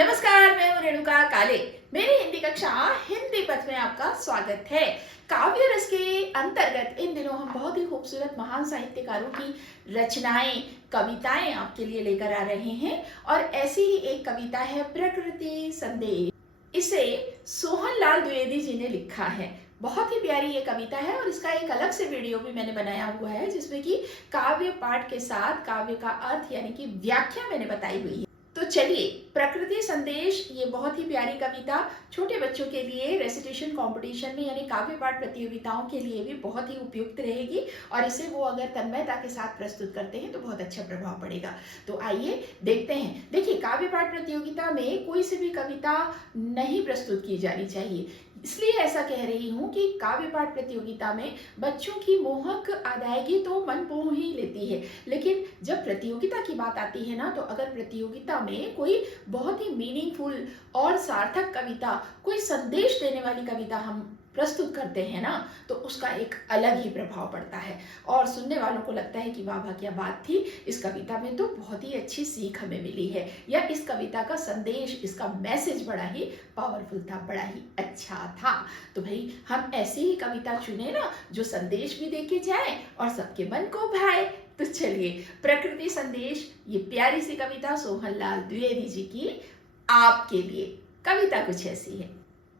नमस्कार, मैं हूँ रेणुका काले। मेरी हिंदी कक्षा हिंदी पथ में आपका स्वागत है। काव्य रस के अंतर्गत इन दिनों हम बहुत ही खूबसूरत महान साहित्यकारों की रचनाएं, कविताएं आपके लिए लेकर आ रहे हैं और ऐसी ही एक कविता है प्रकृति संदेश। इसे सोहन लाल द्विवेदी जी ने लिखा है। बहुत ही प्यारी ये कविता है और इसका एक अलग से वीडियो भी मैंने बनाया हुआ है जिसमें कि काव्य पाठ के साथ काव्य का अर्थ यानी कि व्याख्या मैंने बताई हुई है। तो चलिए, प्रकृति संदेश ये बहुत ही प्यारी कविता छोटे बच्चों के लिए रेसिटेशन कंपटीशन में यानी काव्य पाठ प्रतियोगिताओं के लिए भी बहुत ही उपयुक्त रहेगी और इसे वो अगर तन्मयता के साथ प्रस्तुत करते हैं तो बहुत अच्छा प्रभाव पड़ेगा। तो आइए देखते हैं। देखिए, काव्य पाठ प्रतियोगिता में कोई सी भी कविता नहीं प्रस्तुत की जानी चाहिए, इसलिए ऐसा कह रही हूँ कि काव्य पाठ प्रतियोगिता में बच्चों की मोहक अदायगी तो मन मोह ही लेती है, लेकिन जब प्रतियोगिता की बात आती है ना, तो अगर प्रतियोगिता में कोई बहुत ही मीनिंगफुल और सार्थक कविता, कोई संदेश देने वाली कविता हम प्रस्तुत करते हैं ना, तो उसका एक अलग ही प्रभाव पड़ता है और सुनने वालों को लगता है कि वाह वाह क्या बात थी, इस कविता में तो बहुत ही अच्छी सीख हमें मिली है, या इस कविता का संदेश, इसका मैसेज बड़ा ही पावरफुल था, बड़ा ही अच्छा था। तो भाई हम ऐसी ही कविता चुने ना जो संदेश भी देके जाए और सबके मन को भाए। तो चलिए, प्रकृति संदेश ये प्यारी सी कविता सोहन लाल द्विवेदी जी की आपके लिए। कविता कुछ ऐसी है।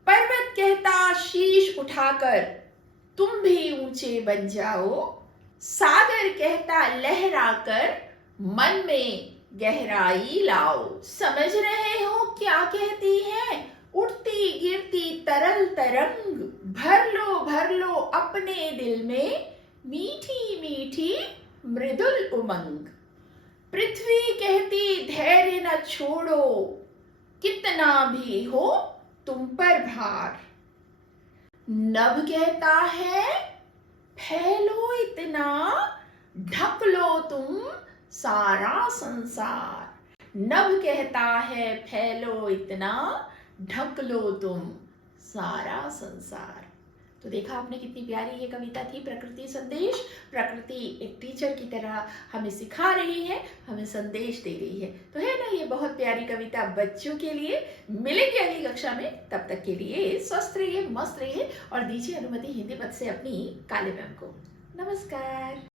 पर्वत कहता शीश उठाकर तुम भी ऊंचे बन जाओ, सागर कहता लहराकर मन में गहराई लाओ। समझ रहे हो क्या कहती है? उठती गिरती तरल तरंग, भर लो अपने दिल में मीठी मीठी मृदुल उमंग। पृथ्वी कहती धैर्य न छोड़ो, कितना भी हो तुम पर भार। नभ कहता है फैलो इतना, ढक लो तुम सारा संसार। नभ कहता है फैलो इतना, ढक लो तुम सारा संसार। तो देखा आपने कितनी प्यारी ये कविता थी, प्रकृति संदेश। प्रकृति एक टीचर की तरह हमें सिखा रही है, हमें संदेश दे रही है। तो है ना ये बहुत प्यारी कविता बच्चों के लिए। मिलेंगे अगली कक्षा में, तब तक के लिए स्वस्थ रहिए, मस्त रहिए और दीजिए अनुमति हिंदी पद से अपनी काले मैम को। नमस्कार।